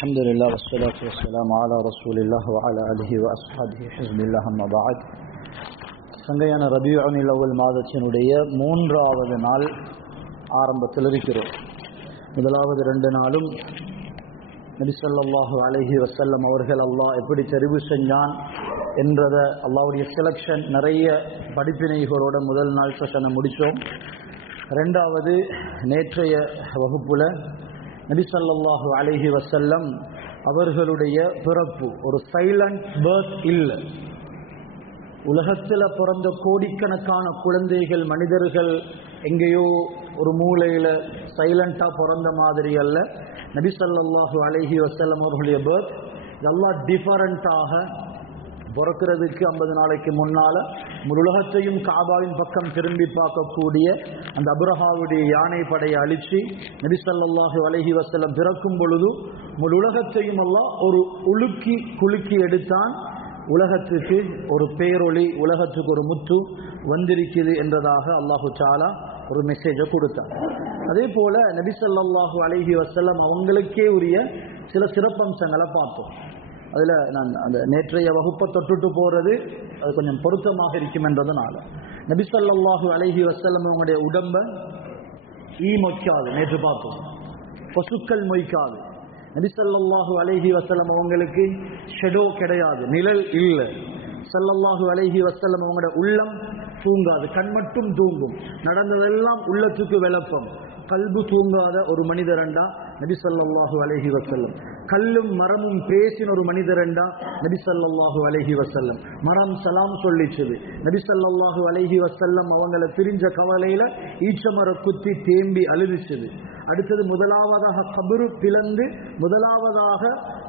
الحمد لله والصلاة والسلام على رسول الله وعلى آله وأصحابه حزب الله أما بعد. சங்கையான ரபியுல் அவ்வல் மாதத்தினுடைய 3வது நாள் ஆரம்பத்தில் இருக்கிறோம். முதலாவது 2 நாளும் நபி ஸல்லல்லாஹு அலைஹி வஸல்லம் அவர்கள் அல்லாஹ் எப்படி தெரிவு செஞ்சான் என்றதை அல்லாஹ்வுடைய செலக்ஷன் நிறைய படிப்பினைகளோட முதல் நாள் செஷனை முடித்தோம். 2வது நேற்றைய வகுப்புல நபி ஸல்லல்லாஹு அலைஹி வஸல்லம் அவர்களுடைய பிறப்பு ஒரு சைலண்ட் பர்த் இல்லை. உலகத்தில் பிறந்த கோடிக்கணக்கான குழந்தைகள் மனிதர்கள் எங்கேயோ ஒரு மூலையில் சைலண்டாக பிறந்த மாதிரி அல்ல. நபி ஸல்லல்லாஹு அலைஹி வஸல்லம் அவர்களுடைய பர்த் நல்லா டிஃபரண்டாக பிறக்கிறதுக்கு 50 நாளைக்கு முன்னால் முழு உலகத்தையும் காபாவின் பக்கம் திரும்பி பார்க்கக்கூடிய அந்த அப்ரஹாவுடைய யானை படையை அழித்து நபி ஸல்லல்லாஹு அலைஹி வஸல்லம் பிறக்கும் பொழுது முழு உலகத்தையும் எல்லாம் ஒரு குலுக்கி எடுத்தான். உலகத்துக்கு ஒரு பேரொளி, உலகத்துக்கு ஒரு முத்து வந்திருக்குது என்றதாக அல்லாஹு தஆலா ஒரு மெசேஜை கொடுத்தார். அதே போல நபி ஸல்லல்லாஹு அலைஹி வஸல்லம் அவங்களுக்கே உரிய சில சிறப்பம்சங்களை பார்த்தோம். அதில் நான் அந்த நேற்றைய வகுப்பை தொட்டுட்டு போகிறது அது கொஞ்சம் பொருத்தமாக இருக்கும் என்றதுனால நபி ஸல்லல்லாஹு அலைஹி வஸல்லம் அவங்களுடைய உடம்பை மொய்க்காது. நேற்று பார்த்தோம், பசுக்கள் மொய்க்காது. நபி ஸல்லல்லாஹு அலைஹி வஸல்லம் அவங்களுக்கு ஷெடோ கிடையாது, நிழல் இல்லை. ஸல்லல்லாஹு அலைஹி வஸல்லம் அவங்களோட உள்ளம் தூங்காது, கண் மட்டும் தூங்கும். நடந்ததெல்லாம் உள்ளத்துக்கு விளப்பம். கல்பு தூங்காத ஒரு மனிதரண்டா நபி ஸல்லல்லாஹு அலைஹி வஸல்லம். கல்லும் மரமும் பேசின ஒரு மனிதரண்டா நபி ஸல்லல்லாஹு அலைஹி வஸல்லம். மரம் சலாம் சொல்லிச்சுது. நபி ஸல்லல்லாஹு அலைஹி வஸல்லம் அவங்கள பிரிஞ்ச கவலையில ஈச்சமர குத்தி தேம்பி அழுதுச்சுது. அடுத்தது முதலாவதாக கபரு பிளந்து, முதலாவதாக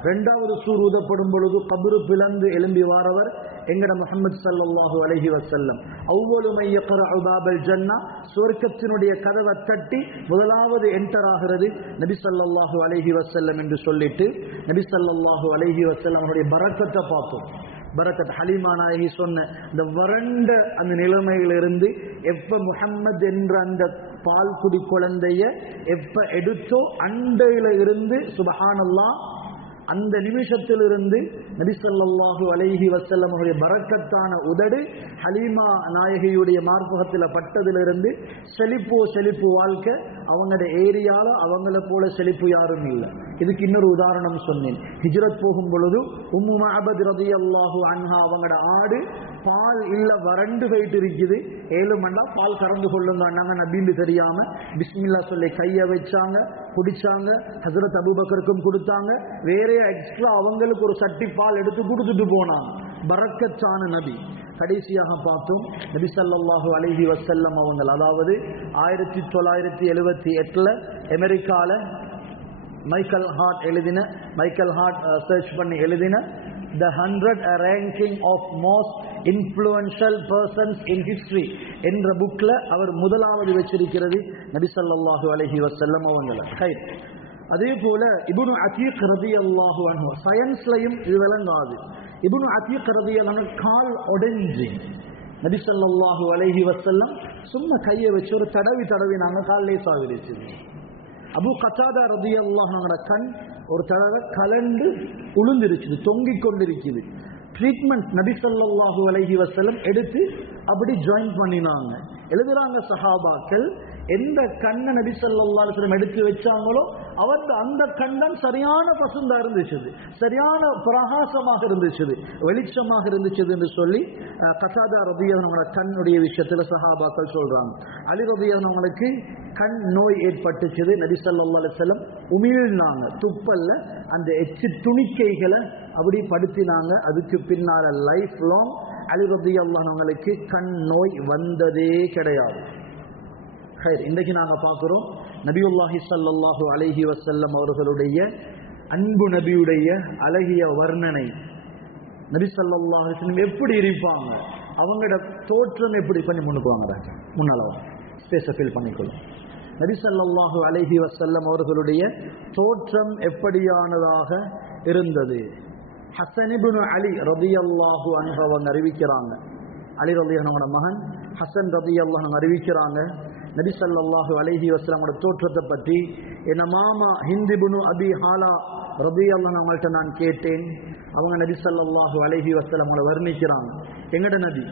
2வது சூர் ஊதப்படும் பொழுது கபரு பிளந்து எழும்பி வாரவர் எங்கட முஹம்மது ஸல்லல்லாஹு அலைஹி வஸல்லம். அவ்வலு மை யக்ரஉ பாபல் ஜன்னா, சொர்க்கத்தினுடைய கதவை தட்டி முதலாவது என்டர் ஆகிறது நபி ஸல்லல்லாஹு அலைஹி வஸல்லம் என்று சொல்லிட்டு நபி ஸல்லல்லாஹு அலைஹி வஸல்லம் அவருடைய பரக்கத்தை பார்த்தோம். பரக்கத் ஹலீமா நாயகி சொன்ன இந்த வறண்ட அந்த நிலைமையிலிருந்து எப்ப முஹம்மது என்ற அந்த பால் குடி குழந்தைய எப்ப எடுத்தோ அண்டையில இருந்து சுப்ஹானல்லாஹ் அந்த நிமிஷத்திலிருந்து நபி ஸல்லல்லாஹு அலைஹி வஸல்லம் அவருடைய பரக்கத்தான உதடு ஹலீமா நாயகியுடைய மார்பகத்தில் பட்டதிலிருந்து செழிப்பு வாழ்க்கை. அவங்களோட ஏரியால அவங்கள போல செழிப்பு யாரும் இல்லை. இதுக்கு இன்னொரு உதாரணம் சொன்னேன். ஹிஜ்ரத் போகும் பொழுது உம்மு மஅபத் ரலியல்லாஹு அன்ஹா அவங்களோட ஆடு பால் இல்ல வறண்டு போயிட்டு இருக்குது. 7 மண்டா பால் கறந்து கொள்ளுங்க நபின்னு தெரியாம பிஸ்மில்லா சொல்லி கையை வச்சாங்க, குடிச்சாங்க. ஹஜ்ரத் அபூபக்கருக்கும் கொடுத்தாங்க. வேற எக்ஸ்ட்ரா அவங்களுக்கு ஒரு சட்டி பால் எடுத்து கொடுத்துட்டு போனாங்க. பரக்கத்தான நபி. கடைசியாக பார்த்தோம் நபி ஸல்லல்லாஹு அலைஹி வஸல்லம் அவங்க, அதாவது 1978 அமெரிக்கால மைக்கேல் ஹார்ட் சர்ச் பண்ணி எழுதின The 100 ranking of most influential persons in history என்ற புக்ல அவர் முதலாவது வச்சிருக்கிறது நபி ஸல்லல்லாஹு அலைஹி வஸல்லம் அவங்களை. அதே போல இப்னு அதீக் ரலியல்லாஹு அன்ஹு, சயின்ஸ்லயும் இது விளங்காது. இப்னு அதீக் ரலியல்லாஹு கால் உடைஞ்சு நபி ஸல்லல்லாஹு அலைஹி வஸல்லம் சும்மா கையை வச்சு ஒரு தடவி நாங்க கால் லேசாகிடுச்சு. அபு கத்தாதா ரலியல்லாஹு அன்ஹு கண் ஒரு தடவை கலண்டு உளுந்திருக்குது, தொங்கிக் கொண்டிருக்குது. ட்ரீட்மெண்ட் நபி ஸல்லல்லாஹு அலைஹி வஸல்லம் எடுத்து அப்படி ஜாயின் பண்ணினாங்க. எழுதுறாங்க சஹாபாக்கள், எந்த கண்ணை நபி ஸல்லல்லாஹு அலைஹி வஸல்லம் எடுத்து வச்சாங்களோ அவர் அந்த கண்ணன் சரியான பசுந்தா இருந்துச்சு, சரியான பிரகாசமாக இருந்துச்சு, வெளிச்சமாக இருந்துச்சு என்று சொல்லி கத்தாதா ரலியல்லாஹு அன்ஹு கண்ணுடைய விஷயத்துல சஹாபாக்கள் சொல்றாங்க. அலி ரலியல்லாஹு அன்ஹுக்கு கண் நோய் ஏற்பட்டுச்சு. நபி ஸல்லல்லாஹு அலைஹி வஸல்லம் உமிழ்னாங்க, துப்பல்ல அந்த எச்சி துணிக்கைகளை அப்படி படுத்தினாங்க. அதுக்கு பின்னால லைஃப் லாங் அலி ரலியல்லாஹு அன்ஹுக்கு கண் நோய் வந்ததே கிடையாது. இன்றைக்கு நாங்க பார்க்கிறோம் நபியுல்லாஹி ஸல்லல்லாஹு அலைஹி வஸல்லம் அவர்களுடைய அன்பு நபியுடைய அழகிய வர்ணனை. நபி ஸல்லல்லாஹு அலைஹி வஸல்லம் எப்படி இருப்பாங்க, அவங்களோட தோற்றம் எப்படி, கொஞ்சம் முன்னுக்கு வாங்க, முன்னால ஸ்பேஸ ஃபில் பண்ணிக்கொள்ளும். நபி ஸல்லல்லாஹு அலைஹி வஸல்லம் அவர்களுடைய தோற்றம் எப்படியானதாக இருந்தது. ஹஸன் இப்னு அலி ரலியல்லாஹு அன்ஹு அவங்க அறிவிக்கிறாங்க. அலி ரலியல்லாஹு அன்ஹு மகன் ஹஸன் ரலியல்லாஹு அன்ஹு அறிவிக்கிறாங்க, நபி ஸல்லல்லாஹு அலைஹி வஸல்லம் தோற்றத்தை பற்றி என் மாமா ஹிந்த் இப்னு அபி ஹாலா ரலியல்லாஹு அவங்கள்ட்ட நான் கேட்டேன். அவங்க நபி ஸல்லல்லாஹு அலைஹி வஸல்லம் அவங்களை வர்ணிக்கிறாங்க. எங்கட நபி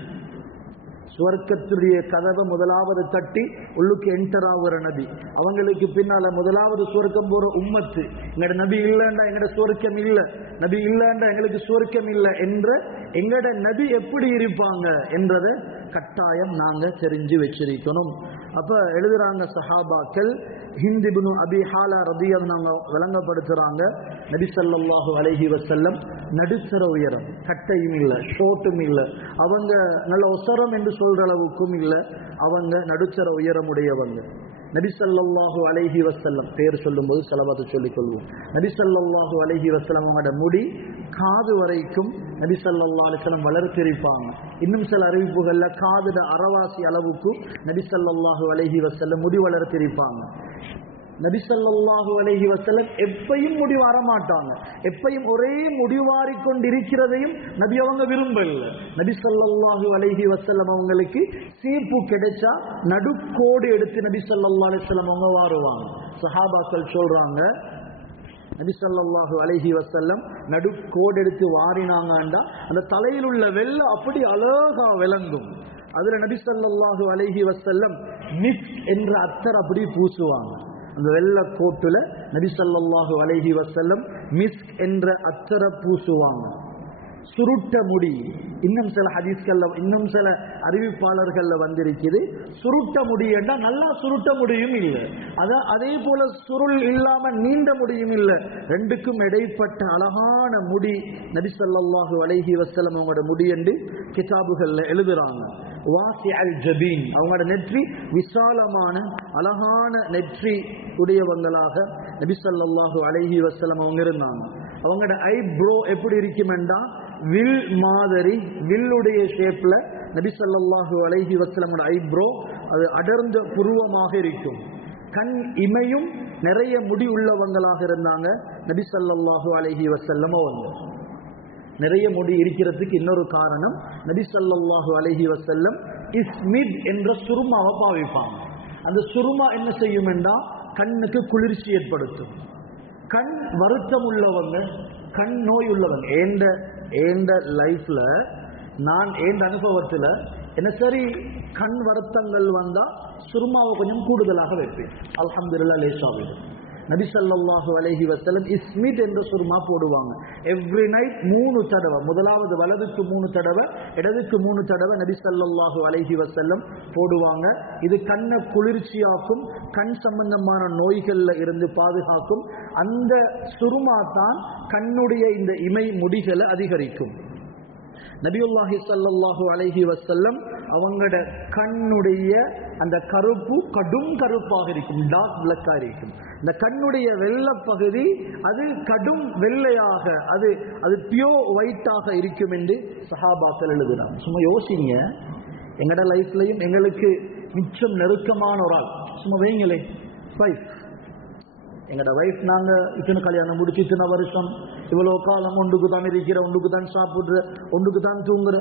சுவர்க்கத்துடைய கதவை முதலாவது தட்டி உள்ளுக்கு என்டர் ஆகுற நபி. அவங்களுக்கு பின்னால முதலாவது சுவர்க்கம் போற உம்மத்து. எங்கட நபி இல்லைண்டா எங்கட சுவர்க்கம் இல்லை, நபி இல்லைண்டா எங்களுக்கு சுவர்க்கம் இல்லை என்ற எங்கட நபி எப்படி இருப்பாங்க என்றதை கட்டாயம் நாங்க தெரிஞ்சு வச்சிருக்கணும். அப்ப எழுதுறாங்க சஹாபாக்கள், ஹிந்த் இப்னு அபி ஹாலா ரலியல்லாஹு விளங்கப்படுத்துறாங்க, நபி ஸல்லல்லாஹு அலைஹி வஸல்லம் நடுத்தர உயரம், கட்டையும் இல்லை ஷோட்டும் இல்லை, அவங்க நல்ல ஒசரம் என்று சொல்ற அளவுக்கும் இல்லை, அவங்க நடுத்தர உயரமுடையவங்க. நபி ஸல்லல்லாஹு அலைஹி வஸல்லம் பேர் சொல்லும்போது ஸலவாத் சொல்லிக் கொள்வோம். நபி ஸல்லல்லாஹு அலைஹி வஸல்லம் அவங்களோட முடி காது வரைக்கும் நபி ஸல்லல்லாஹு அலைஹி வஸல்லம் வளர்த்திருப்பாங்க. இன்னும் சில அறிவிப்புகள்ல காதுட அரவாசி அளவுக்கு நபி ஸல்லல்லாஹு அலைஹி வஸல்லம் முடி வளர்த்திருப்பாங்க. நபி ஸல்லல்லாஹு அலைஹி வஸல்லம் எப்பையும் முடி வரமாட்டாங்க, எப்பையும் ஒரே முடிவாரி கொண்டிருக்கிறதையும் நபி அவங்க விரும்பல. நபி ஸல்லல்லாஹு அலைஹி வஸல்லம் அவங்களுக்கு சீப்பு கிடைச்சா நடுக்கோடு எடுத்து நபி ஸல்லல்லாஹு அலைஹி வஸல்லம் அவங்க வாருவாங்க. சஹாபாக்கள் சொல்றாங்க, நபி ஸல்லல்லாஹு அலைஹி வஸல்லம் நடுக்கோடு எடுத்து வாரினாங்கண்டா அந்த தலையில் உள்ள வெள்ளை அப்படி அழகா விளங்கும். அதுல நபி ஸல்லல்லாஹு அலைஹி வஸல்லம் மிஸ்க் என்ற அத்தர் அப்படி பூசுவாங்க. அந்த வெள்ளை கோட்டுல நபி ஸல்லல்லாஹு அலைஹி வஸல்லம் மிஸ்க் என்ற அத்தர பூசுவாங்க. சுருட்ட முடி, இன்னும் சில ஹதீஸ்கள்ல இன்னும் சில அறிவிப்பாளர்கள்ல வந்திருக்குது, சுருட்ட முடி என்றா நல்லா சுருட்ட முடியும் இல்லை, அதே போல சுருள் இல்லாம நீண்ட முடியும் இல்லை, ரெண்டுக்கும் இடைப்பட்ட அழகான முடி நபி ஸல்லல்லாஹு அலைஹி வஸல்லம் அவங்களோட முடி என்று கிதாபுகள்ல எழுதுறாங்க. வாசி அல் ஜபீன், அவங்களோட நெற்றி விசாலமான அழகான நெற்றி உடையவங்களாக நபி ஸல்லல்லாஹு அலைஹி வஸல்லம் அவங்க இருந்தாங்க. அவங்களோட ஐப்ரோ எப்படி இருக்குமெண்டா வில் மாதிரி, வில்லுடைய ஷேப்ல நபி ஸல்லல்லாஹு அலைஹி வஸல்லம் ஐப்ரோ அது அடர்ந்த புருவமாக இருக்கும். கண் இமையும் நிறைய முடி உள்ளவங்களாக இருந்தாங்க நபி ஸல்லல்லாஹு அலைஹி வஸல்லம் அவங்க. நிறைய முடி இருக்கிறதுக்கு இன்னொரு காரணம், நபி ஸல்லல்லாஹு அலைஹி வஸல்லம் இஸ்மித் என்ற சுருமாவை பாவிப்பாங்க. அந்த சுருமா என்ன செய்யும் என்றா கண்ணுக்கு குளிர்ச்சி ஏற்படுத்தும். கண் வருத்தம் உள்ளவங்க, கண் நோய் உள்ளவங்க, ஏண்ட லைஃப்ல நான் ஏண்ட அனுபவத்துல என்ன சரி கண் வருத்தங்கள் வந்தா சுருமாவை கொஞ்சம் கூடுதலாக வைப்பேன். அல்ஹம்துலில்லாஹ் லேசாவிடும். நபி ஸல்லல்லாஹு அலைஹி வஸல்லம் இஸ்மித் என்ற சுருமா போடுவாங்க. எவ்ரி நைட் 3 தடவை, முதலாவது வலதுக்கு 3 தடவை, இடதுக்கு 3 தடவை நபி ஸல்லல்லாஹு அலைஹி வஸல்லம் போடுவாங்க. இது கண்ணை குளிர்ச்சியாக்கும், கண் சம்பந்தமான நோய்கள்ல இருந்து பாதுகாக்கும். அந்த சுருமா தான் கண்ணுடைய இந்த இமை முடிகளை அதிகரிக்கும். நபியுல்லாஹி ஸல்லல்லாஹு அலைஹி வஸல்லம் அவங்களோட கண்ணுடைய அந்த கருப்பு கடும் கருப்பாக இருக்கும், டார்க் பிளாக்கா இருக்கும். இந்த கண்ணுடைய வெள்ளை பகுதி அது கடும் வெள்ளையாக, அது பியோர் ஒயிட்டாக இருக்கும் என்று சஹாபாக்கள் எழுதுறாங்க. சும்மா யோசிங்க, எங்கட லைஃப்லையும் எங்களுக்கு மிச்சம் நெருக்கமான ஒரு ஆள் சும்மா வைங்களே, வைஃப். எங்கட வைஃப் நாங்க இத்தனை கல்யாணம் முடிச்சு இத்தனை வருஷம் இவ்வளவு காலம் ஒன்றுக்கு தான் இருக்கிற, ஒன்றுக்கு தான் சாப்பிடுற, ஒன்றுக்கு தான் தூங்குற,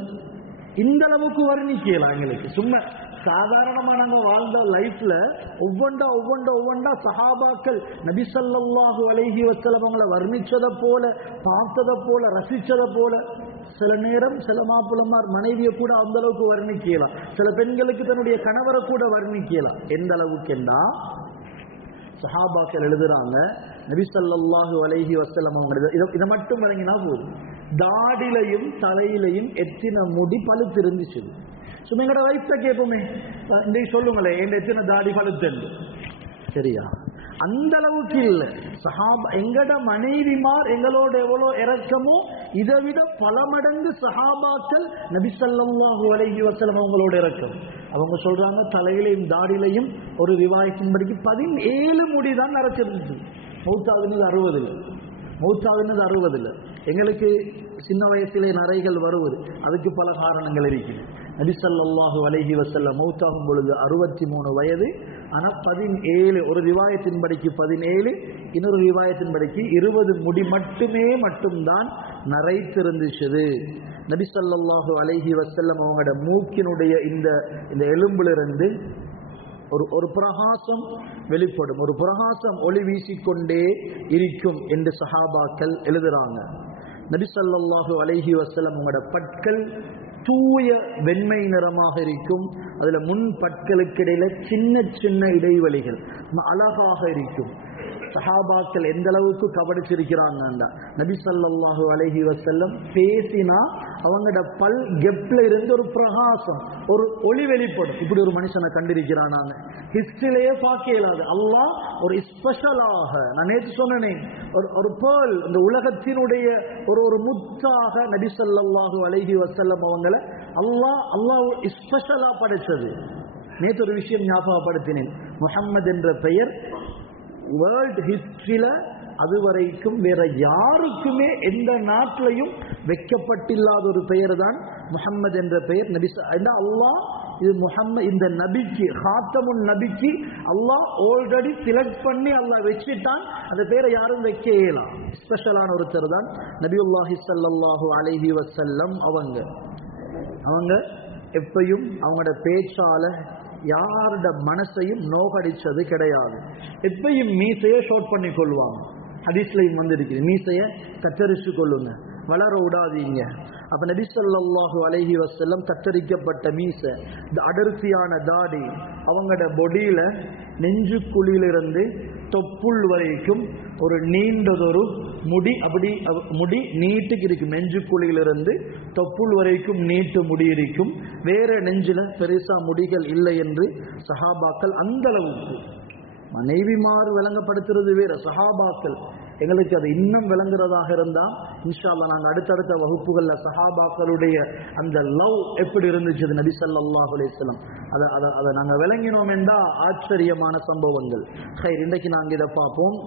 இந்த அளவுக்கு வர்ணிக்கலாம். எங்களுக்கு சும்மா சாதாரணமா நாங்க வாழ்ந்த லைஃப்ல ஒவ்வொன்றா சஹாபாக்கள் நபி ஸல்லல்லாஹு அலைஹி வஸல்லம் அவங்களை வர்ணிச்சதை போல, பார்த்ததை போல, ரசிச்சதை போல, சில நேரம் சில மாப்பிள்ளமார் மனைவியை கூட அந்த அளவுக்கு வர்ணிக்கலாம், சில பெண்களுக்கு தன்னுடைய கணவரை கூட வர்ணிக்கலாம். எந்த அளவுக்கு என்றா சஹாபாக்கள் எழுதுறாங்க, நபி ஸல்லல்லாஹு அலைஹி வஸல்லம் அவங்க இதை மட்டும் வழங்கினா போதும், தாடிலையும் தலையிலையும் எத்தனை முடி பழுத்து இருந்துச்சு. சும்மா எங்கட வயசை கேட்போமே, இன்றைக்கு சொல்லுங்களேன் என் எத்தனை தாடி பழுத்து, சரியா? அந்த அளவுக்கு இல்லை. எங்கட மனைவிமார் எங்களோட எவ்வளோ இறக்கமோ இதை விட பல மடங்கு சஹாபாக்கள் நபி ஸல்லல்லாஹு அலைஹி வஸல்லம் அவங்களோட இறக்கம். அவங்க சொல்றாங்க தலையிலையும் தாடிலையும் ஒரு ரிவாயத்தின்படிக்கு 17 முடி தான் நரைச்சிருந்துச்சு. மௌத்தாவினது 60. எங்களுக்கு சின்ன வயசிலே நரைகள் வருவது அதுக்கு பல காரணங்கள் இருக்குது. நபி ஸல்லல்லாஹு அலைஹி வஸல்லம் மௌத்தாகும் பொழுது 63 வயது. ஆனா 17, ஒரு ரிவாயத்தின்படிக்கு 17, இன்னொரு ரிவாயத்தின்படிக்கு 20 முடி மட்டும்தான் நரைத்திருந்துச்சு. நபி ஸல்லல்லாஹு அலைஹி வஸல்லம் அவங்களோட மூக்கினுடைய இந்த எலும்பிலிருந்து ஒரு பிரகாசம் வெளிப்படும், ஒரு பிரகாசம் ஒளி வீசிக்கொண்டே இருக்கும் என்று சஹாபாக்கள் எழுதுறாங்க. நபி ஸல்லல்லாஹு அலைஹி வஸல்லம் உங்களோட பற்கள் தூய வெண்மை நிறமாக இருக்கும். அதுல முன் பற்களுக்கு இடையில சின்ன சின்ன இடைவெளிகள் அழகாக இருக்கும். சஹாபாக்கள் எந்த அளவுக்கு கவனிச்சிருக்கிறாங்க, நபி ஸல்லல்லாஹு அலைஹி வஸல்லம் பேசினா அவங்களோட பல் கெப்ல இருந்து ஒரு பிரகாசம், ஒரு ஒளி வெளிப்படும். இப்படி ஒரு மனுஷனை கண்டிருக்கிறானாங்க, ஹிஸ்டரியிலேயே பார்க்க இயலாது. அல்லாஹ் ஒரு ஸ்பெஷலாக, நான் நேற்று சொன்னேன், ஒரு பேர்ல், இந்த உலகத்தினுடைய ஒரு முத்தாக நபி ஸல்லல்லாஹு அலைஹி வஸல்லம் அவங்கள அல்லாஹ் ஸ்பெஷலா படைச்சது. நேற்று ஒரு விஷயம் ஞாபகப்படுத்தினேன். முஹம்மது என்ற பெயர் வேர்ல்ட் ஹிஸ்டரியில அதுவரைக்கும் வேற யாருக்குமே எந்த நாட்டிலையும் வைக்கப்பட்டில்லாத ஒரு பெயர் தான் முஹம்மது என்ற பெயர். நபி அல்லாஹ் இது முஹம்மது, இந்த நபிக்கு, ஹாத்தமுன் நபிக்கு அல்லாஹ் ஆல்ரெடி செலக்ட் பண்ணி அல்லாஹ் வச்சுட்டான். அந்த பேரை யாரும் வைக்க இயலாம். ஸ்பெஷலான ஒருத்தர் தான் நபியுல்லாஹி ஸல்லல்லாஹு அலைஹி வஸல்லம். அவங்க எப்பையும் அவங்களோட பேச்சால யாரோட மனசையும் நோகடிச்சது கிடையாது. எப்பையும் மீசையை ஷார்ட் பண்ணி கொள்வாங்க. ஹதீஸ்லையும் வந்திருக்கு, மீசையை கத்தரிச்சு கொள்ளுங்க, வளர விடாதீங்க. அப்ப நபி ஸல்லல்லாஹு அலைஹி வஸல்லம் கத்தரிக்கப்பட்ட மீசை, இந்த அடர்த்தியான தாடி, அவங்களோட பொடியில நெஞ்சுக்குழியிலிருந்து தொப்புள் வரைக்கும் ஒரு நீண்டதொரு முடி, அப்படி முடி நீட்டுக்கு இருக்கும். நெஞ்சுக்குழியிலிருந்து தொப்புள் வரைக்கும் நீட்டு முடி இருக்கும். வேற நெஞ்சில பெருசா முடிகள் இல்லை என்று சஹாபாக்கள் அந்த அளவுக்கு. மனைவிமார் விளங்கப்படுத்துறது வேற, சஹாபாக்கள் எங்களுக்கு அது இன்னும் விளங்குறதாக இருந்தா இன்ஷா அல்லாஹ் நாங்க அடுத்தடுத்த வகுப்புகள்ல சஹாபாக்களுடைய அந்த லவ் எப்படி இருந்துச்சு நபி ஸல்லல்லாஹு அலைஹி வஸல்லம் அதை நாங்க விளங்கினோம் என்றா ஆச்சரியமான சம்பவங்கள். இன்றைக்கு நாங்க இதை பார்ப்போம்.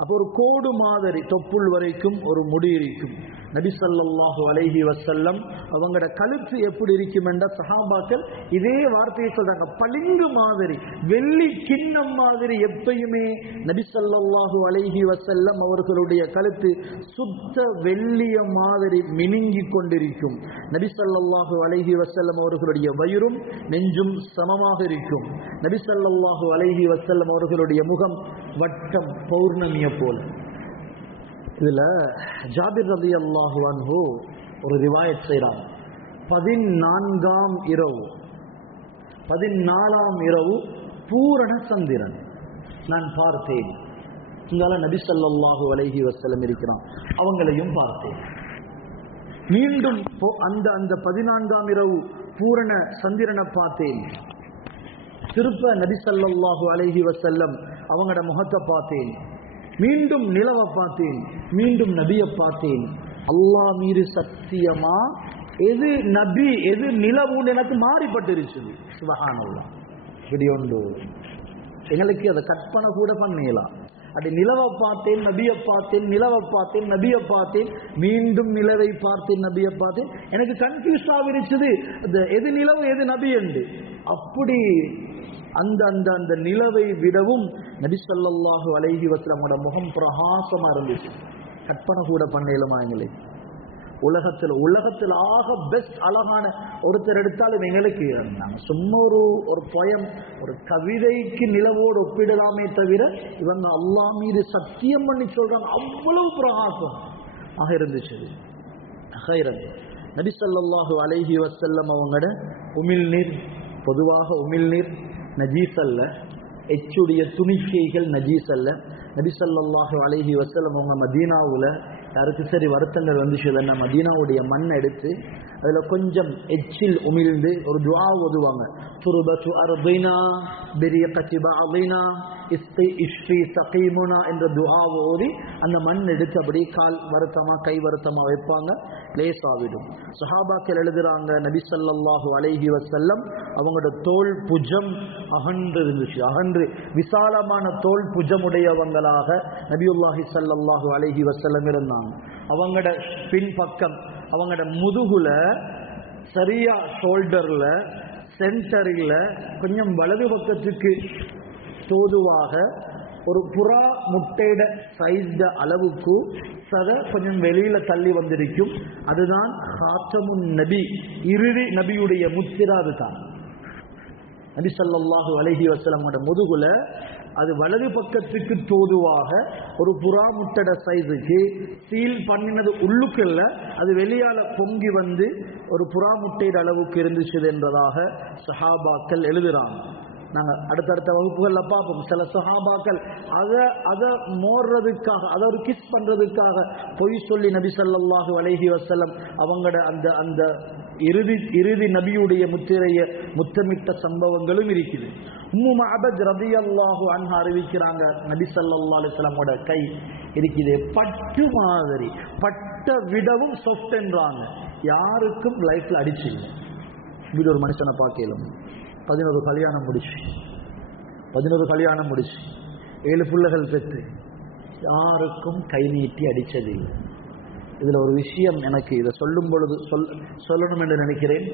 அப்போ ஒரு கோடு மாதிரி தொப்புள் வரைக்கும் ஒரு முடி இருக்கும். நபி ஸல்லல்லாஹு அலைஹி வஸல்லம் அவங்களோட கழுத்து எப்படி இருக்கும் என்ற சஹாபாக்கள் இதே வார்த்தையை சொல்றாங்க. பளிங்கு மாதிரி, வெள்ளி கிண்ணம் மாதிரி எப்பயுமே நபி ஸல்லல்லாஹு அலைஹி வஸல்லம் அவர்களுடைய கழுத்து சுத்த வெள்ளிய மாதிரி மினுங்கி கொண்டிருக்கும். நபி ஸல்லல்லாஹு அலைஹி வஸல்லம் அவர்களுடைய வயிறும் நெஞ்சும் சமமாக இருக்கும். நபி ஸல்லல்லாஹு அலைஹி வஸல்லம் அவர்களுடைய முகம் வட்டம் பௌர்ணமிய போல. இதுல ஜாபிர் ரலியல்லாஹு அன்ஹு ஒரு ரிவாயத் செய்றாங்க. 14ஆம் இரவு பூரண சந்திரன் நான் பார்த்தேன். இங்கால நபி ஸல்லல்லாஹு அலைஹி வஸல்லம் இருக்கிறான், அவங்களையும் பார்த்தேன். மீண்டும் அந்த 14ஆம் இரவு பூரண சந்திரனை பார்த்தேன். திருப்ப நபி ஸல்லல்லாஹு அலைஹி வஸல்லம் அவங்களோட முகத்தை பார்த்தேன். மீண்டும் நிலவை பார்த்தேன், மீண்டும் நபியை பார்த்தேன். அல்லாஹ் மீது சத்தியமா எது நபி எது நிலவுன்னு எனக்கு மாறிப்பட்டிருச்சு. சுப்ஹானல்லாஹ். இப்படி ஒன்று எங்களுக்கு அதை கற்பனை கூட பண்ணலாம். அப்படி நிலவை பார்த்தேன், நபியை பார்த்தேன், நிலவை பார்த்தேன், நபியை பார்த்தேன், மீண்டும் நிலவை பார்த்தேன், நபியை பார்த்தேன். எனக்கு கன்ஃபியூஸ் ஆகிருச்சுது எது நிலவு எது நபி என்று. அப்படி அந்த அந்த அந்த நிலவை விடவும் நபி ஸல்லல்லாஹு அலைஹி வஸல்லம் முகம் பிரகாசமா இருந்துச்சு. கற்பனை கூட பண்ணலுமா எங்களுக்கு? உலகத்தில் ஆக பெஸ்ட் அழகான ஒருத்தர் எடுத்தாலும் எங்களுக்கு நாங்கள் சும்மா ஒரு பொயம், ஒரு கவிதைக்கு நிலவோடு ஒப்பிடலாமே தவிர இவங்க அல்லாஹ் மீது சத்தியம் பண்ணி சொல்றாங்க, அவ்வளவு பிரகாசம் ஆக இருந்துச்சு. நபி ஸல்லல்லாஹு அலைஹி வஸல்லம் அவங்களோட உமிழ்நீர், பொதுவாக உமிழ்நீர் நஜீஸ் அல்ல, எச்சுடைய துணிக்கைகள் நஜீஸ் அல்ல. நபி ஸல்லல்லாஹு அலைஹி வஸல்லம் அவங்க மதீனாவுல யாருக்கு சரி வருத்தங்கள் வந்துச்சுன்னா மதீனாவுடைய மண்ணை எடுத்து அதுல கொஞ்சம் எச்சில் உமிழ்ந்து ஒரு துஆ ஓதுவாங்க. துர்பத்து அர்தினா பிரிகத்தி பஅதினா இஸ்தி சகீமுனா என்ற துஆ ஓதி அந்த மண் எடுத்து அப்படியே கால் வருத்தமா கை வருத்தமா வைப்பாங்க, லேசாவிடும். சஹாபாக்கள் எழுதுறாங்க, நபி ஸல்லல்லாஹு அலைஹி வஸல்லம் அவங்களோட தோல் புஜம் அகன்று இருந்துச்சு. அகன்று விசாலமான தோல் புஜமுடையவங்களாக நபியுல்லாஹி ஸல்லல்லாஹு அலைஹி வஸல்லம் இருந்தாங்க. அவங்களோட பின்பக்கம் அவங்களோட முதுகுல சரியா ஷோல்டர்ல சென்டரில் கொஞ்சம் வலது பக்கத்துக்கு தோதுவாக ஒரு புறா முட்டையிட சைஸ்ட அளவுக்கு சத கொஞ்சம் வெளியில தள்ளி வந்திருக்கும். அதுதான் ஹாத்தமுன் நபி, இறுதி நபியுடைய முத்திரா. அதுதான் நபி ஸல்லல்லாஹு அலைஹி வஸல்லமோட முதுகுல அது வலது பக்கத்துக்கு தோதுவாக ஒரு புறா முட்டட சைஸுக்கு சீல் பண்ணினது உள்ளுக்குள்ள அது வெளியால பொங்கி வந்து ஒரு புறா முட்டையிட அளவுக்கு இருந்துச்சு என்றதாக சஹாபாக்கள் எழுதுறாங்க. நாங்க அடுத்தடுத்த வகுப்புகள்ல பார்ப்போம். சில சஹாபாக்கள் அதை மோர்றதுக்காக, அதை ஒரு கிஸ் பண்றதுக்காக பொய் சொல்லி நபி ஸல்லல்லாஹு அலைஹி வஸல்லம் அவங்களோட அந்த அந்த இறுதி நபியுடைய முத்திரைய முத்தமிட்ட சம்பவங்களும் இருக்குது. உம்மு மஅபத் ரலியல்லாஹு அன்ஹா அறிவிக்கிறாங்க, நபி ஸல்லல்லாஹு அலைஹி வஸல்லமோட கை இருக்குது பட்டு மாதிரி, பட்ட விடவும் சாஃப்ட் என்றாங்க. யாருக்கும் லைஃப்ல அடிச்சில்லை. இப்படி ஒரு மனுஷனை பார்க்கலாம். 11 கல்யாணம் முடிச்சு 7 பிள்ளைகள் பெற்று யாருக்கும் கை நீட்டி அடிச்சது இல்லை. இதுல ஒரு விஷயம் எனக்கு இதை சொல்லும் பொழுது சொல்லணும் என்று நினைக்கிறேன்.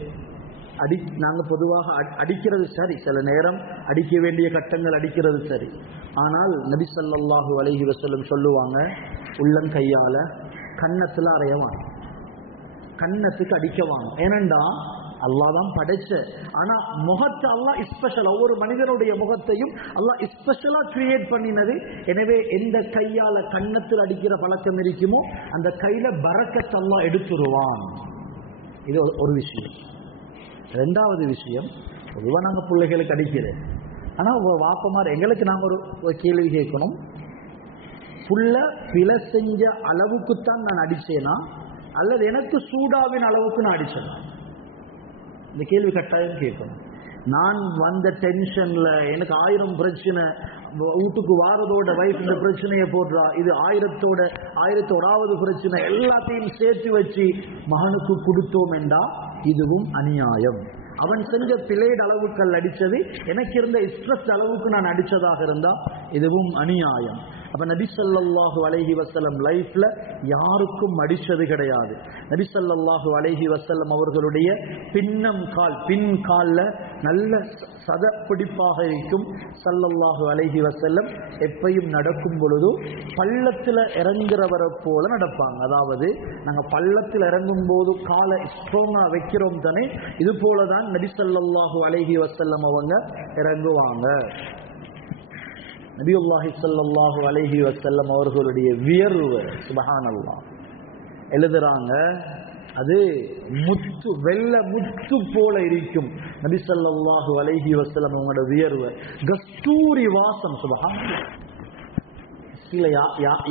நாங்கள் பொதுவாக அடிக்கிறது சரி, சில நேரம் அடிக்க வேண்டிய கட்டங்கள் அடிக்கிறது சரி. ஆனால் நபி ஸல்லல்லாஹு அலைஹி வஸல்லம் சொல்லுவாங்க, உள்ளங்கையால கன்னத்துல அறையவாங்க, கன்னத்துக்கு அடிக்கவாங்க. ஏனண்டா அல்லாஹ் தான் படைச்ச. ஆனா முகத்தை அல்லாஹ் ஸ்பெஷல், ஒவ்வொரு மனிதனுடைய முகத்தையும் அல்லாஹ் ஸ்பெஷலா கிரியேட் பண்ணினது. எனவே எந்த கையால கன்னத்தில் அடிக்கிற பழக்கம் இருக்குமோ அந்த கையில பரக்கத் அல்லாஹ் எடுத்துருவான். இது ஒரு விஷயம். ரெண்டாவது விஷயம், பொதுவாக நாங்கள் பிள்ளைகளுக்கு அடிக்கிறேன். ஆனால் வாப்பமார் எங்களுக்கு நாங்கள் ஒரு கேள்வி கேட்கணும், புள்ள பிழை செஞ்ச அளவுக்குத்தான் நான் அடிச்சேனா அல்லது எனக்கு சூடாவின் அளவுக்கு நான் அடிச்சேனா? இந்த கேள்வி கட்டாயம் கேட்கணும். நான் வந்த டென்ஷன்ல எனக்கு 1000 பிரச்சனை, வீட்டுக்கு வாரதோட வைஃப் இந்த பிரச்சனையை போடுறா, இது 1000வது பிரச்சனை, எல்லாத்தையும் சேர்த்து வச்சு மகனுக்கு கொடுத்தோம் என்றா இதுவும் அநியாயம். அவன் செஞ்ச பிழைட அளவுக்கள் அடிச்சது எனக்கு இருந்த ஸ்ட்ரெஸ் அளவுக்கு நான் அடிச்சதாக இருந்தா இதுவும் அநியாயம். அப்ப நபி ஸல்லல்லாஹு அலைஹி வஸல்லம் லைஃப்ல யாருக்கும் அடிச்சது கிடையாது. நபி ஸல்லல்லாஹு அலைஹி வஸல்லம் அவர்களுடைய பின் கால்ல நல்ல சதப்பிடிப்பாக இருக்கும். ஸல்லல்லாஹு அலைஹி வஸல்லம் எப்பையும் நடக்கும் பொழுது பள்ளத்துல இறங்குறவரை போல நடப்பாங்க. அதாவது நாங்க பள்ளத்தில் இறங்கும் போது காலை ஸ்ட்ராங்கா வைக்கிறோம் தானே, இது போலதான் நபி ஸல்லல்லாஹு அலைஹி வஸல்லம் அவங்க இறங்குவாங்க. நபியுல்லாஹி ஸல்லல்லாஹு அலைஹி வஸல்லம் அவர்களுடைய வியர்வு சுப்ஹானல்லாஹ் எழுதுறாங்க, அது முத்து, வெள்ள முத்து போல இருக்கும். நபி ஸல்லல்லாஹு அலைஹி வஸல்லம் அவங்களோட வியர்வு கஸ்தூரி வாசம். சுப்ஹானல்லாஹ், இல்ல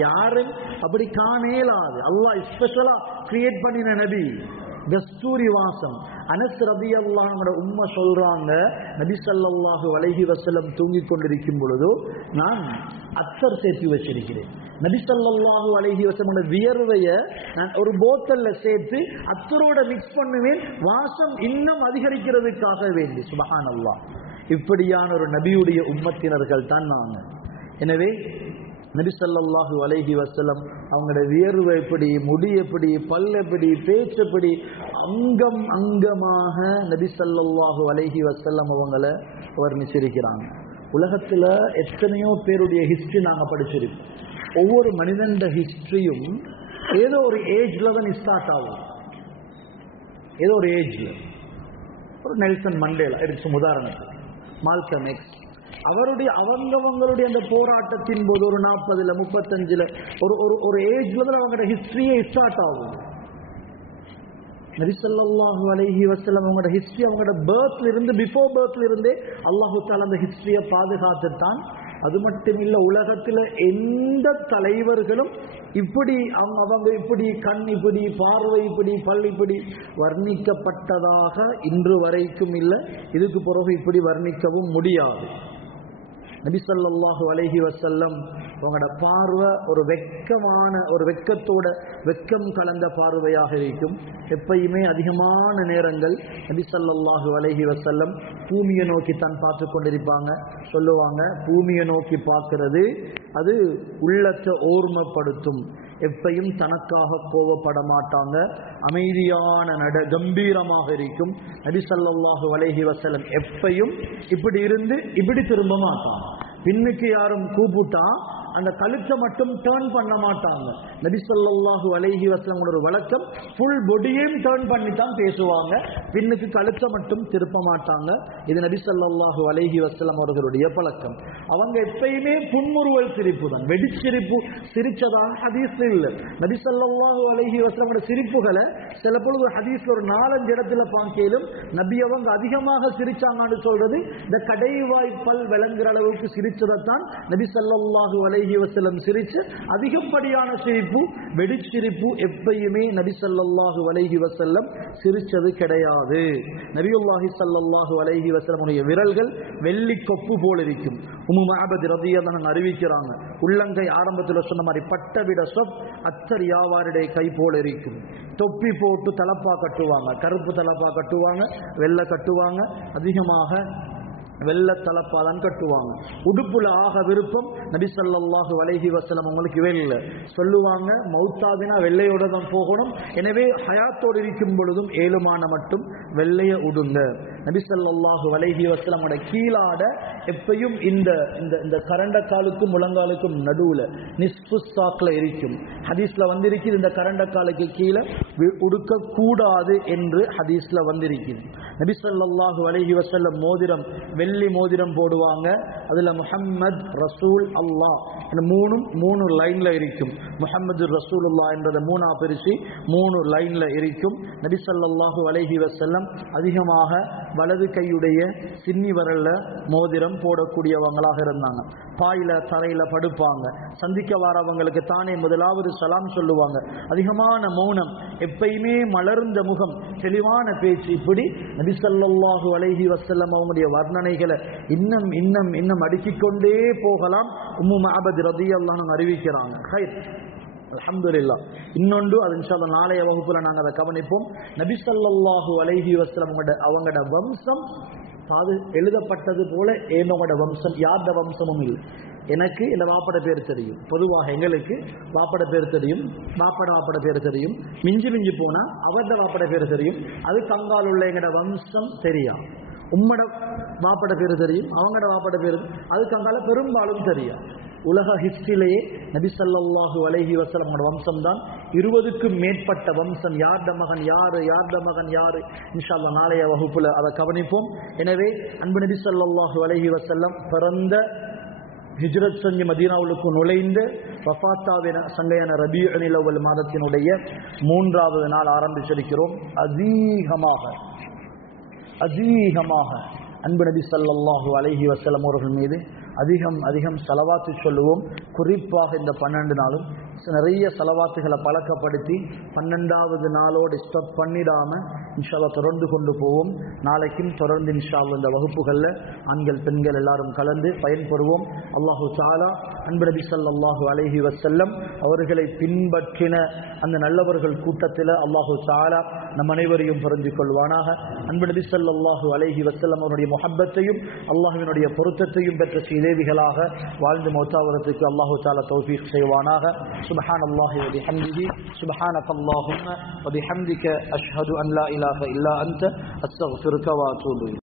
யாரும் அப்படி காணேலாது. அல்லாஹ் ஸ்பெஷலா கிரியேட் பண்ணின நபி, கஸ்தூரி வாசம். அனஸ் ரலியல்லாஹு அன்ஹு உம்மா சொல்றாங்க, நபி ஸல்லல்லாஹு அலைஹி வஸல்லம் தூங்கிக் கொண்டிருக்கும் பொழுது நான் அத்தர் சேர்த்து வச்சிருக்கிறேன். நபி ஸல்லல்லாஹு அலைஹி வஸல்லம் வியர்வைய நான் ஒரு போத்தல்ல சேர்த்து அத்தரோட மிக்ஸ் பண்ணுவேன், வாசம் இன்னும் அதிகரிக்கிறதுக்காக வேண்டி. சுப்ஹானல்லாஹ், இப்படியான ஒரு நபியுடைய உம்மத்தினர்கள் தான் நாங்க. எனவே நபி ஸல்லல்லாஹு அலைஹி வஸல்லம் அவங்களோட வியர்வை எப்படி, முடி எப்படி, பல் எப்படி, பேச்சு எப்படி, அங்கம் அங்கமாக நபி ஸல்லல்லாஹு அலைஹி வஸல்லம் அவங்களை வர்ணிச்சிருக்கிறாங்க. உலகத்துல எத்தனையோ பேருடைய ஹிஸ்டரி நாங்க படிச்சிருக்கோம். ஒவ்வொரு மனிதன் ஹிஸ்டரியும் ஏதோ ஒரு ஏஜ்ல தான் ஸ்டார்ட் ஆகும். ஏதோ ஒரு ஏஜ்ல, ஒரு நெல்சன் மண்டேலா எடுத்து உதாரணத்துக்கு, மால்கம் எக்ஸ், அவங்களுடைய அந்த போராட்டத்தின் போது ஒரு 40ல 35ல ஒரு ஏஜ்ல தான் அவங்களோட ஹிஸ்டரியே ஸ்டார்ட் ஆகும். நபி ஸல்லல்லாஹு அலைஹி வஸல்லம் அவங்களோட ஹிஸ்டரி அவங்களோட பர்த்ல இருந்து, பிஃபோர் பர்த்ல இருந்தே அல்லாஹ் தஆலா அந்த ஹிஸ்டரியை பாதுகாத்துட்டான். அது மட்டும் இல்ல, உலகத்துல எந்த தலைவர்களும் இப்படி அவங்க இப்படி கண் இப்படி, பார்வை இப்படி, பல் இப்படி வர்ணிக்கப்பட்டதாக இன்று வரைக்கும் இல்லை. இதுக்கு பிறகு இப்படி வர்ணிக்கவும் முடியாது. நபி ஸல்லல்லாஹு அலைஹி வஸல்லம் அவங்களோட பார்வை ஒரு வெக்கத்தோட, வெக்கம் கலந்த பார்வையாக இருக்கும். எப்பயுமே அதிகமான நேரங்கள் நபி ஸல்லல்லாஹு அலைஹி வஸல்லம் பூமியை நோக்கி தான் பார்த்து கொண்டிருப்பாங்க. சொல்லுவாங்க, பூமியை நோக்கி பார்க்கிறது அது உள்ளத்தை ஓர்மைப்படுத்தும். எப்பையும் தனக்காக கோவப்பட மாட்டாங்க, அமைதியான கம்பீரமாக இருக்கும். நபி ஸல்லல்லாஹு அலைஹி வஸல்லம் எப்பையும் இப்படி இருந்து இப்படி திரும்ப மாட்டாங்க. பின்னுக்கு யாரும் கூப்பிட்டா அந்த கழுத்தை மட்டும் டர்ன் பண்ண மாட்டாங்க. நபி ஸல்லல்லாஹு அலைஹி வஸல்லம் ஒரு வழக்கம், ஃபுல் பொடியையும் டர்ன் பண்ணி தான் பேசுவாங்க, பின்னுக்கு கழுத்தை மட்டும் திருப்ப மாட்டாங்க. இது நபி ஸல்லல்லாஹு அலைஹி வஸல்லம் அவர்களுடைய பழக்கம். அவங்க எப்பயுமே புன்முறுவல் சிரிப்பு தான், வெடிச்சிரிப்பு சிரிச்சதாக ஹதீஸ்ல இல்ல. நபி ஸல்லல்லாஹு அலைஹி வஸல்லம் சிரிப்புகளை சில பொழுது ஹதீஸ்ல ஒரு 4-5 இடத்துல பார்க்கையிலும் நபி அவங்க அதிகமாக சிரிச்சாங்கன்னு சொல்றது இந்த கடைவாய்ப்பல் விளங்குற அளவுக்கு சிரிச்சதைத்தான் நபி ஸல்லல்லாஹு அலைஹி வஸல்லம் சிரிச்சு. அதிகப்படியான சிரிப்பு வெடிச்சிரிப்பு எப்பயுமே நபி ஸல்லல்லாஹு அலைஹி வஸல்லம் சிரிச்சது கிடையாது. நபியுல்லாஹி ஸல்லல்லாஹு அலைஹி வஸல்லம் உடைய விரல்கள் வெள்ளி கொப்பு போல் இருக்கும். உம்மு மஅபத் ரலியல்லாஹு அன்ஹா அறிவிக்கிறாங்க, உள்ளங்கை ஆரம்பத்தில் சொன்ன மாதிரி பட்டவிட சொப் அத்தர் யாவாருடைய கை போல இருக்கும். தொப்பி போட்டு தலப்பா கட்டுவாங்க, கருப்பு தலப்பா கட்டுவாங்க, வெள்ளை கட்டுவாங்க, அதிகமாக வெள்ள தலப்பாதான் கட்டுவாங்க. உடுப்புல ஆக விருப்பம் நபி ஸல்லல்லாஹு அலைஹி வஸல்லம் உங்களுக்கு வெள்ளை சொல்லுவாங்க, மௌத்தாவினா வெள்ளையோட தான் போகணும். எனவே ஹயாத்தோடு இருக்கும் பொழுதும் ஏழுமான மட்டும் வெள்ளைய உடுங்க. நபி ஸல்லல்லாஹு அலைஹி வஸல்லம் கீழாட எப்பயும் இந்த இந்த கரண்டக்காலுக்கும் முழங்காலுக்கும் நடுவுல நிஸ்ஃபு சாக்ல இருக்கும். ஹதீஸ்ல வந்திருக்குது இந்த கரண்டக்காலுக்கு கீழே உடுக்க கூடாது என்று ஹதீஸ்ல வந்திருக்குது. நபி ஸல்லல்லாஹு அலைஹி வஸல்லம் மோதிரம் வெள்ளி மோதிரம் போடுவாங்க. அதுல முஹம்மத் ரசூல் அல்லாஹ் மூணு லைன்ல இருக்கும். முஹம்மது ரசூலுல்லாஹ் என்றத 3ஆ பிரிச்சு 3 லைன்ல இருக்கும். நபி ஸல்லல்லாஹு அலைஹி வஸல்லம் அதிகமாக வலது கையுடைய சின்னி வரல்ல மோதிரம் போடக்கூடியவங்களாக இருந்தாங்க. பாயில தரையில படுப்பாங்க. சந்திக்க வாரவங்களுக்கு தானே முதலாவது சலாம் சொல்லுவாங்க. அதிகமான மௌனம், எப்பயுமே மலர்ந்த முகம், தெளிவான பேச்சு. இப்படி நபி ஸல்லல்லாஹு அலைஹி வஸல்லம் அவங்களுடைய வர்ணனைகளை இன்னும் இன்னும் இன்னும் அடுக்கிக் கொண்டே போகலாம். உம்மு மஅபத் ரலியல்லாஹு அன்ஹா அறிவிக்கிறாங்க. ஹைர், அல்ஹம்துலில்லாஹ். இன்னொன்று அது இன்ஷா அல்லாஹ் நாளைய வகுப்புல நாங்கள் அதை கவனிப்போம். நபி ஸல்லல்லாஹு அலைஹி வஸல்லம் அவங்களோட வம்சம் எழுதப்பட்டது போல என்னோட வம்சம் யார்ட வம்சமும் இல்லை. எனக்கு இந்த வாப்பட பேர் தெரியும், பொதுவாக எங்களுக்கு வாப்பட பேர் தெரியும், வாப்பட பேர் தெரியும், மிஞ்சி போனா அவர்த வாப்பட பேர் தெரியும். அது கங்கால் உள்ள எங்கட வம்சம் தெரியும். உம்மட வாப்பட பேர் தெரியும், அவங்களோட வாப்பட பேர் அதுக்கு அங்கால பெரும்பாலும் தெரியும். உலக ஹிஸ்டரியிலேயே நபி ஸல்லல்லாஹு அலைஹி வஸல்லம் வம்சம் தான் 20க்கும் மேற்பட்ட வம்சம். யார்ட மகன் யாரு இன்ஷா அல்லாஹ் நாளைய வகுப்புல அதை கவனிப்போம். எனவே அன்பு நபி ஸல்லல்லாஹு அலைஹி வஸல்லம் பிறந்த ஹிஜ்ரத் செஞ்சு மதீனாவுக்கு நுழைந்து வஃபாத்தாவின சங்கையான ரபீஉல் அவ்வல் மாதத்தினுடைய 3வது நாள் ஆரம்பிச்சிருக்கிறோம். அதிகமாக அன்பு நபி ஸல்லல்லாஹு அலைஹி வஸல்லம் அவர்கள் மீது அதிகம் ஸலவாத்து சொல்லுவோம். குறிப்பாக இந்த 12 நாளும் நிறைய ஸலவாத்துகளை பழக்கப்படுத்தி 12வது நாளோடு ஸ்டாப் பண்ணிடாம இன்ஷா அல்லாஹ் தொடர்ந்து கொண்டு போவோம். நாளைக்கும் தொடர்ந்து இன்ஷா அல்லாஹ் இந்த வகுப்புகளில் ஆண்கள் பெண்கள் எல்லாரும் கலந்து பயன்பெறுவோம். அல்லாஹு தஆலா அன்பு நபி ஸல்லல்லாஹு அலைஹி வஸல்லம் அவர்களை பின்பற்றின அந்த நல்லவர்கள் கூட்டத்தில் அல்லாஹு தஆலா நம் அனைவரையும் புரிந்து கொள்வானாக. அன்பு நபி ஸல்லல்லாஹு அலைஹி வஸல்லம் அவருடைய முஹப்பத்தையும் அல்லாஹ்வினுடைய பொருத்தத்தையும் பெற்ற சீதேவிகளாக வாழ்ந்து மௌத்தாவதற்கு அல்லாஹு தஆலா தௌஃபீக் செய்வானாக. சுப்ஹானல்லாஹி வ பிஹம்திஹி சுப்ஹானக்கல்லாஹும்ம வ பிஹம்திக அஷ்ஹது அன் லா இலாஹா இல்லா அன்த அஸ்தக்ஃபிருக வ அத்தூபு இலைக்.